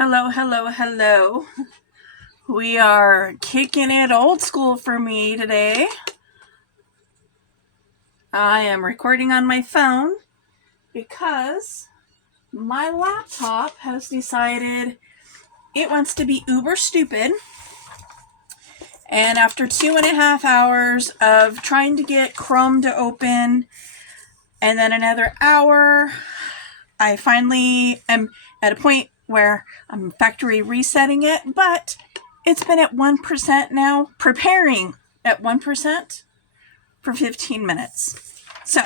Hello, hello, hello. We are kicking it old school for me today. I am recording on my phone because my laptop has decided it wants to be uber stupid. And after 2.5 hours of trying to get Chrome to open and then another hour, I finally am at a point where I'm factory resetting it, but it's been at 1% now, preparing at 1% for 15 minutes. So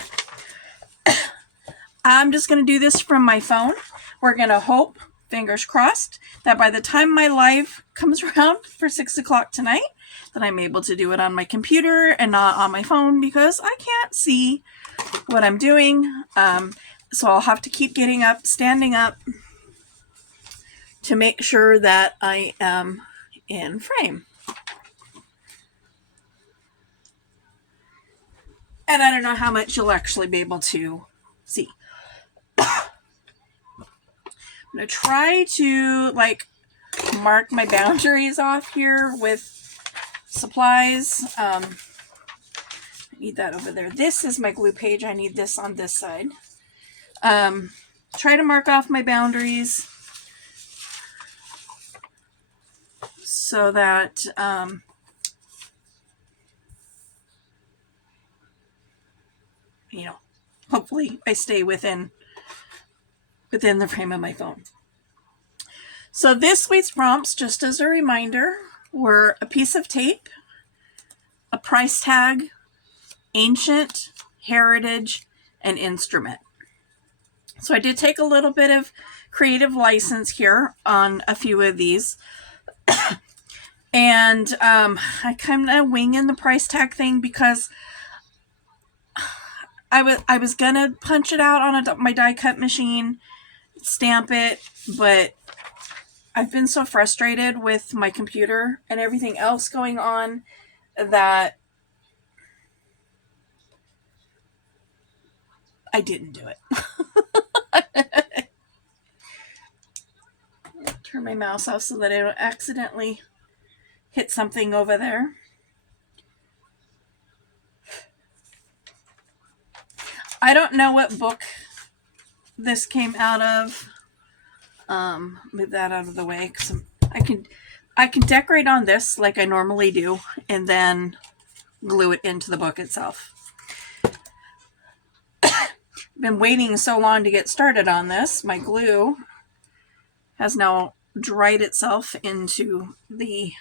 I'm just going to do this from my phone. We're going to hope, fingers crossed, that by the time my live comes around for 6 o'clock tonight, that I'm able to do it on my computer and not on my phone because I can't see what I'm doing. So I'll have to keep getting up, standing up to make sure that I am in frame. And I don't know how much you'll actually be able to see. I'm going to try to mark my boundaries off here with supplies. I need that over there. This is my glue page. I need this on this side. Try to mark off my boundaries so that hopefully I stay within the frame of my phone. So this week's prompts, just as a reminder, were a piece of tape, a price tag, ancient, heritage, and instrument. So I did take a little bit of creative license here on a few of these. And I kind of winging the price tag thing because I was gonna punch it out on my die cut machine, stamp it, but I've been so frustrated with my computer and everything else going on that I didn't do it. Turn my mouse off so that I don't accidentally hit something over there. I don't know what book this came out of. Move that out of the way because I can decorate on this like I normally do and then glue it into the book itself. Been waiting so long to get started on this. My glue has now dried itself into the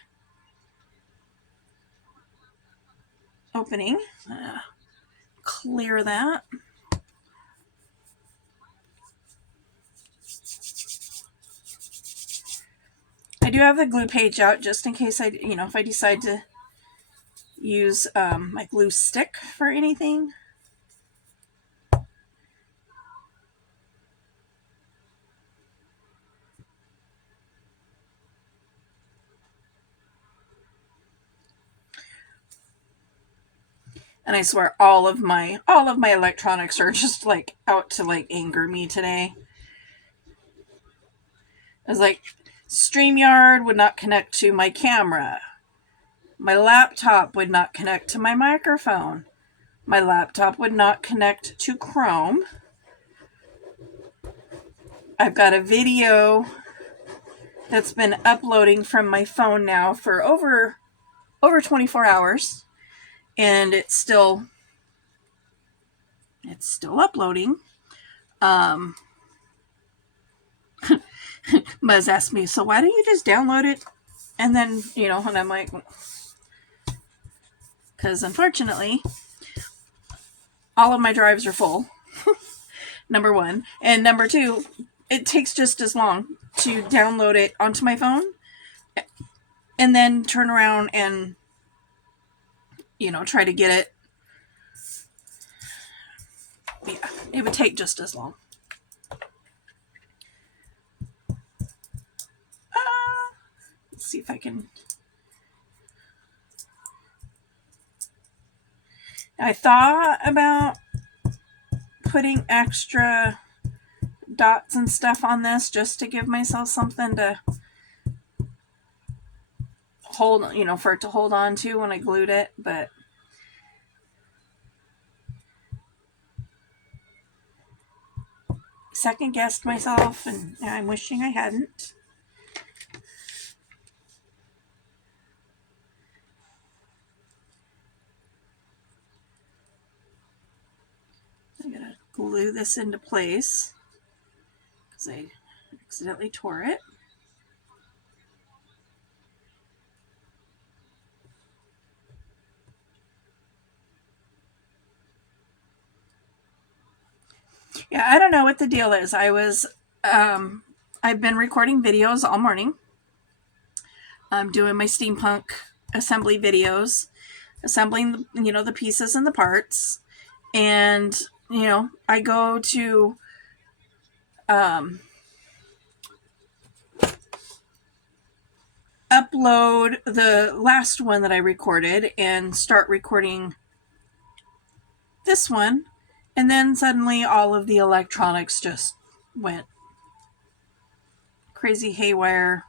opening. Clear that. I do have the glue page out just in case if I decide to use my glue stick for anything. And I swear all of my electronics are just out to anger me today. I was like, StreamYard would not connect to my camera. My laptop would not connect to my microphone. My laptop would not connect to Chrome. I've got a video that's been uploading from my phone now for over 24 hours. And it's still uploading. Buzz asked me, so why don't you just download it? And then, and I'm like, because unfortunately, all of my drives are full, number one. And number two, it takes just as long to download it onto my phone and then turn around and, try to get it. Yeah, it would take just as long. Let's see if I can. I thought about putting extra dots and stuff on this just to give myself something to hold, you know, for it to hold on to when I glued it, but second guessed myself, and I'm wishing I hadn't. I'm gonna glue this into place because I accidentally tore it. Yeah, I don't know what the deal is. I've been recording videos all morning. I'm doing my steampunk assembly videos, assembling, you know, the pieces and the parts. And, you know, I go to upload the last one that I recorded and start recording this one. And then suddenly all of the electronics just went crazy haywire,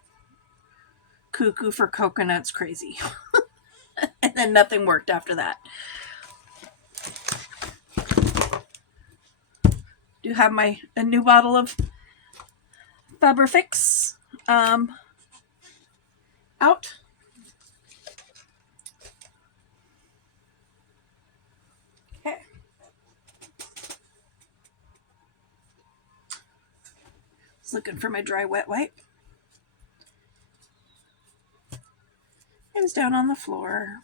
cuckoo for coconuts crazy. And then nothing worked after that. Do have a new bottle of Faberfix out. Okay. Just looking for my dry wet wipe. It was down on the floor.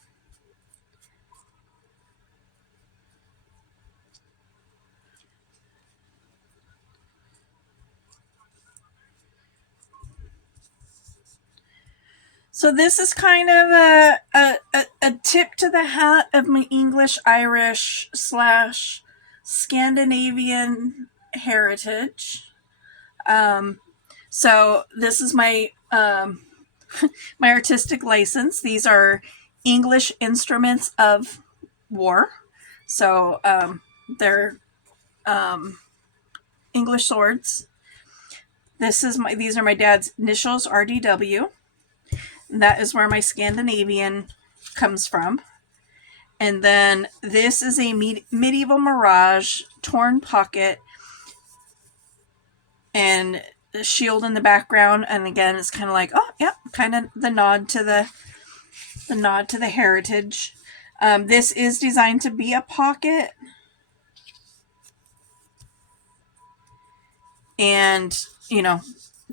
So this is kind of a tip to the hat of my English, Irish / Scandinavian heritage. So this is my my artistic license. These are English instruments of war. So they're English swords. These are my dad's initials, RDW. That is where my Scandinavian comes from. And then this is a medieval Mirage torn pocket and a shield in the background. And again, it's kind of like, oh yeah, kind of the nod to the heritage. This is designed to be a pocket. And, you know,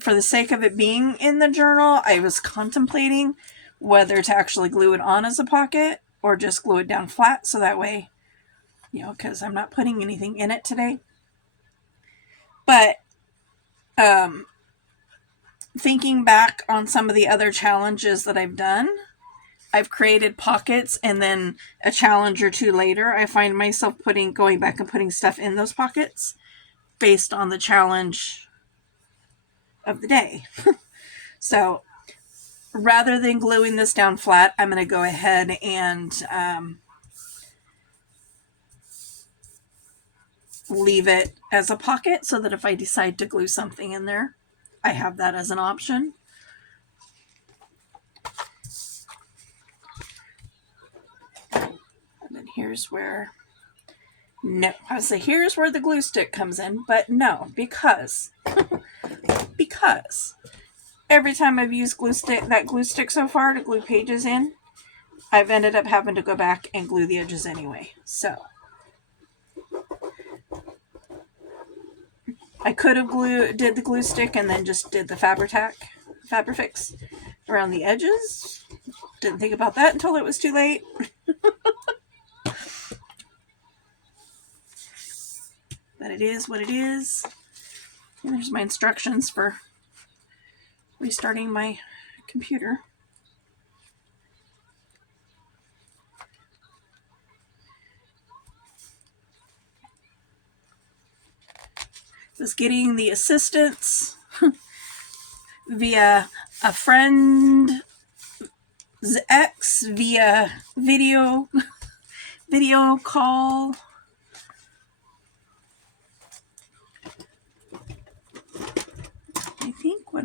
for the sake of it being in the journal, I was contemplating whether to actually glue it on as a pocket or just glue it down flat, so that way, you know, because I'm not putting anything in it today. But thinking back on some of the other challenges that I've done, I've created pockets, and then a challenge or two later, I find myself going back and putting stuff in those pockets based on the challenge of the day. So rather than gluing this down flat, I'm going to go ahead and leave it as a pocket so that if I decide to glue something in there, I have that as an option. And then here's where here's where the glue stick comes in, but no, because every time I've used that glue stick so far to glue pages in, I've ended up having to go back and glue the edges anyway. So I could have did the glue stick and then just did the Fabrifix around the edges. Didn't think about that until it was too late. But it is what it is. And there's my instructions for restarting my computer. Was getting the assistance via a friend's ex via video call.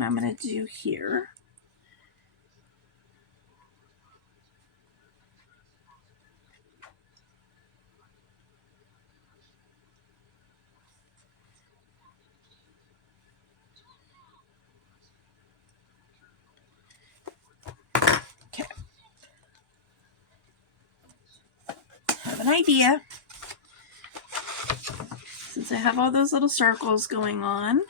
what I'm going to do here. Okay. I have an idea. Since I have all those little circles going on,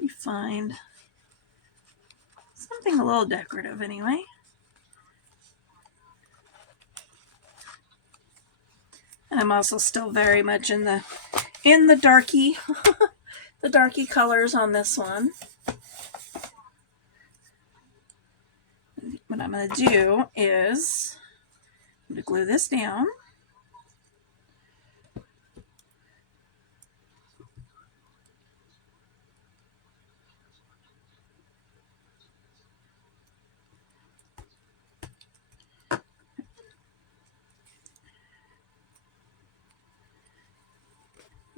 we find something a little decorative anyway. And I'm also still very much in the darky the darky colors on this one. What I'm going to do is I'm going to glue this down.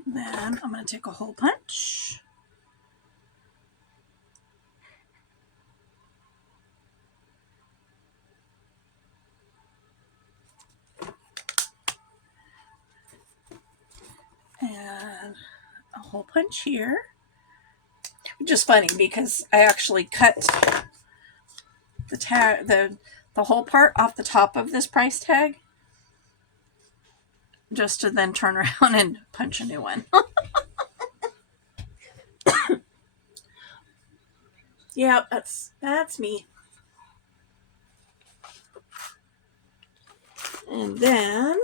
Then I'm going to take a hole punch. And a hole punch here. Which is funny because I actually cut the tag, the whole part off the top of this price tag, just to then turn around and punch a new one. Yeah, that's me. And then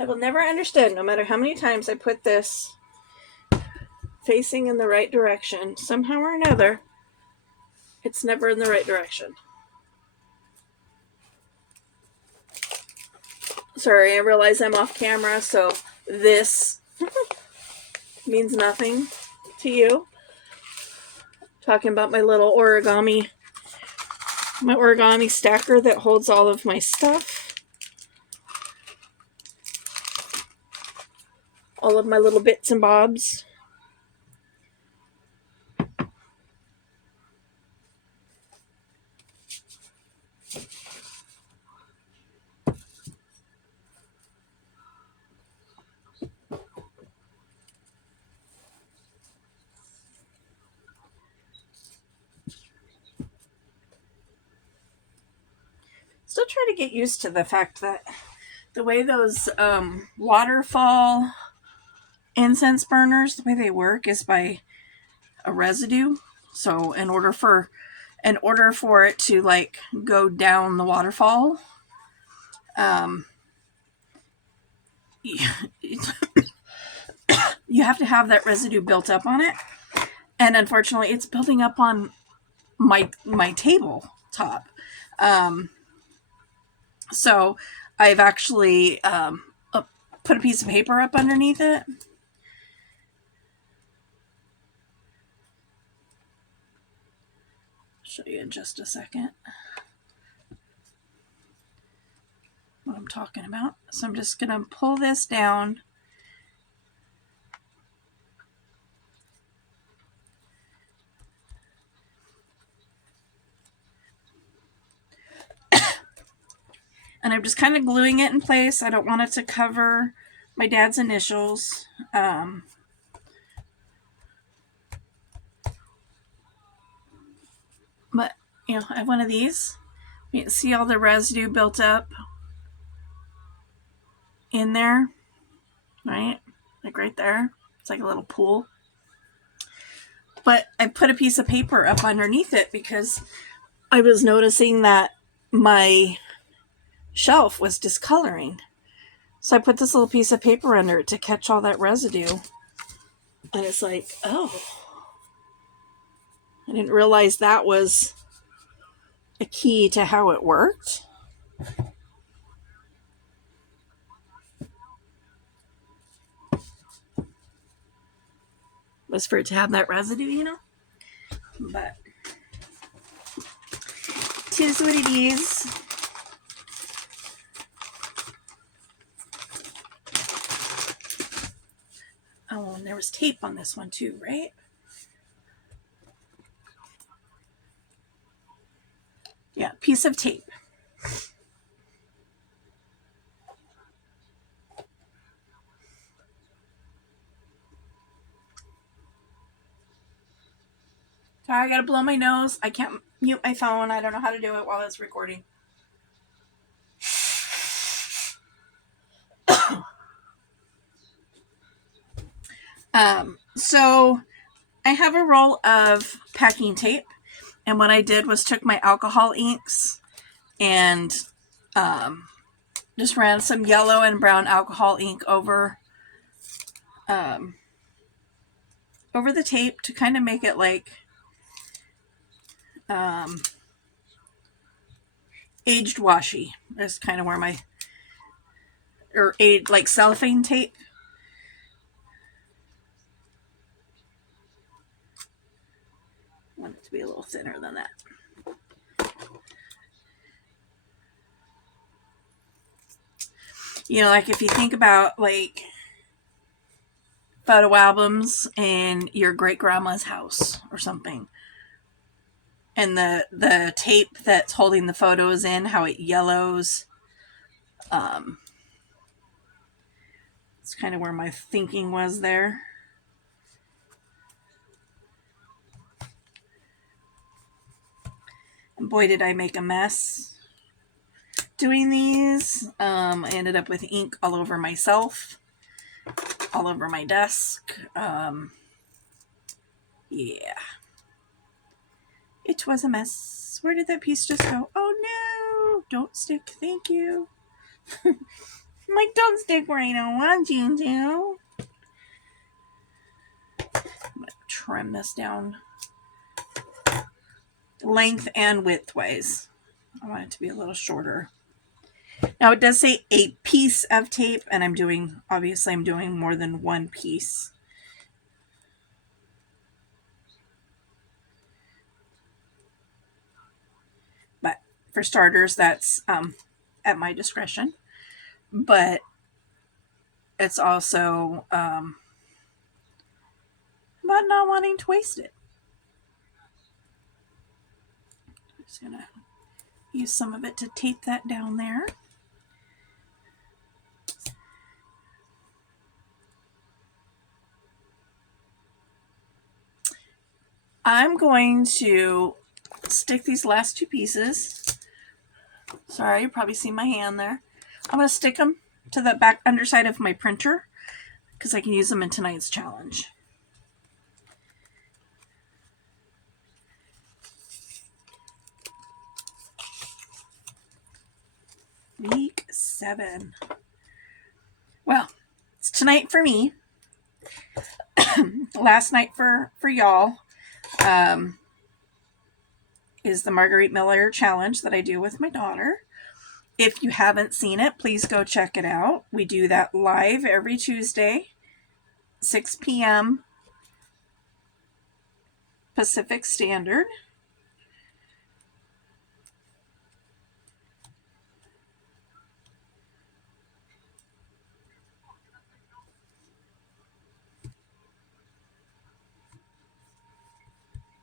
I will never understand, no matter how many times I put this facing in the right direction, somehow or another, it's never in the right direction. Sorry, I realize I'm off camera, so this means nothing to you. Talking about my little origami stacker that holds all of my stuff. All of my little bits and bobs. Still trying to get used to the fact that the way those waterfall incense burners, the way they work is by a residue. So in order for it to like go down the waterfall, you have to have that residue built up on it. And unfortunately, it's building up on my tabletop. So I've actually put a piece of paper up underneath it. I'll show you in just a second what I'm talking about. So I'm just going to pull this down. And I'm just kind of gluing it in place. I don't want it to cover my dad's initials. But, you know, I have one of these. You can see all the residue built up in there, right? Like right there. It's like a little pool. But I put a piece of paper up underneath it because I was noticing that my shelf was discoloring. So I put this little piece of paper under it to catch all that residue. And it's like, oh, I didn't realize that was a key to how it worked. was for it to have that residue, you know? But tis what it is. Oh, and there was tape on this one too, right? Yeah, piece of tape. Sorry, I gotta blow my nose. I can't mute my phone. I don't know how to do it while it's recording. So I have a roll of packing tape, and what I did was took my alcohol inks and just ran some yellow and brown alcohol ink over the tape to kind of make it like aged washi. That's kind of where my, or like cellophane tape. I want it to be a little thinner than that. You know, like if you think about like photo albums in your great grandma's house or something, and the tape that's holding the photos in, how it yellows. It's kind of where my thinking was there. And boy, did I make a mess doing these. I ended up with ink all over myself, all over my desk. Yeah. It was a mess. Where did that piece just go? Oh no! Don't stick. Thank you. Mike, don't stick where I don't want you to. I'm going to trim this down length and width-wise. I want it to be a little shorter. Now it does say a piece of tape, and I'm doing more than one piece. But for starters, that's at my discretion. But it's also about not wanting to waste it. I'm just going to use some of it to tape that down there. I'm going to stick these last two pieces. Sorry, you probably see my hand there. I'm going to stick them to the back underside of my printer because I can use them in tonight's challenge. Week 7. Well, it's tonight for me. Last night for y'all is the Marguerite Miller challenge that I do with my daughter. If you haven't seen it, please go check it out. We do that live every Tuesday, 6 p.m. Pacific Standard.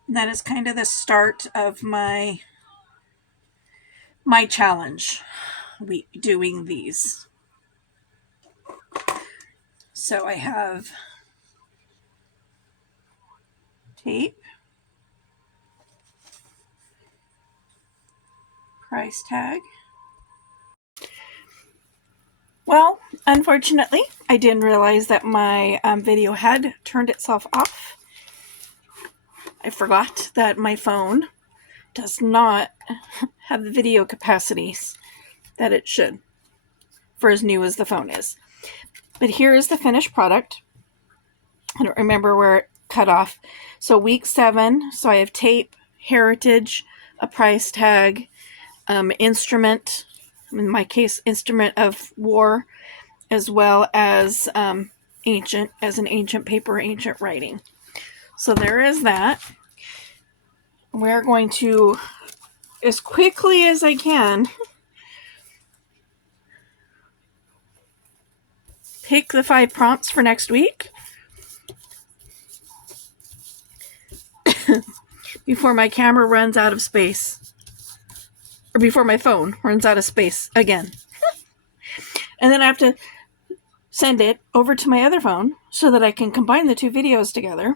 And that is kind of the start of my challenge. Doing these. So I have tape, price tag. Well, unfortunately, I didn't realize that my video had turned itself off. I forgot that my phone does not have the video capacities that it should, for as new as the phone is. But here is the finished product. I don't remember where it cut off. So week 7, so I have tape, heritage, a price tag, instrument, in my case, instrument of war, as well as ancient paper, ancient writing. So there is that. We're going to, as quickly as I can, pick the 5 prompts for next week before my camera runs out of space. Or before my phone runs out of space again. And then I have to send it over to my other phone so that I can combine the 2 videos together.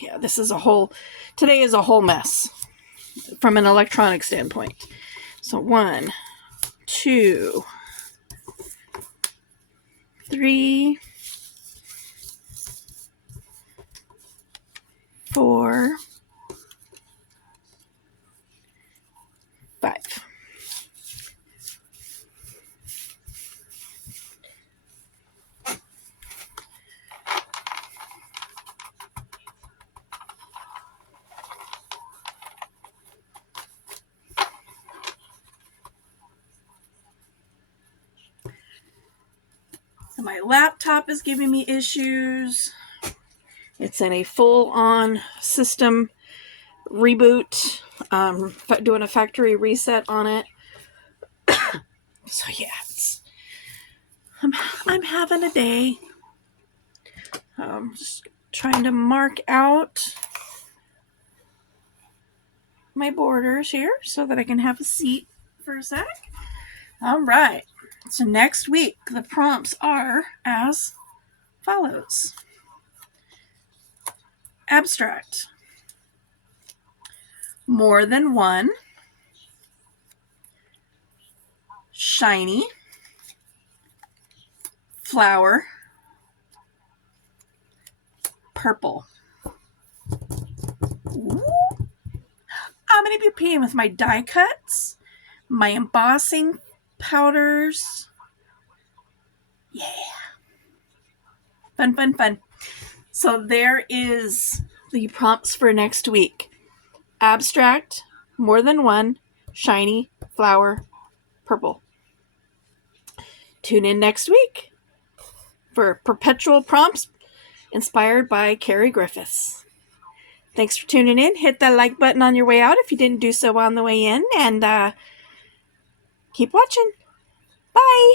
Yeah, today is a whole mess from an electronic standpoint. So 1, 2, 3, 4, 5. So my laptop is giving me issues. It's in a full-on system reboot, doing a factory reset on it. So yeah, I'm having a day. Just trying to mark out my borders here so that I can have a seat for a sec. All right. So next week, the prompts are as follows. Abstract. More than one. Shiny. Flower. Purple. Ooh. I'm going to be playing with my die cuts, my embossing powders. Yeah. Fun, fun, fun. So there is the prompts for next week. Abstract, more than one, shiny, flower, purple. Tune in next week for Perpetual Prompts inspired by Carrie Griffiths. Thanks for tuning in. Hit that like button on your way out if you didn't do so on the way in, and keep watching. Bye.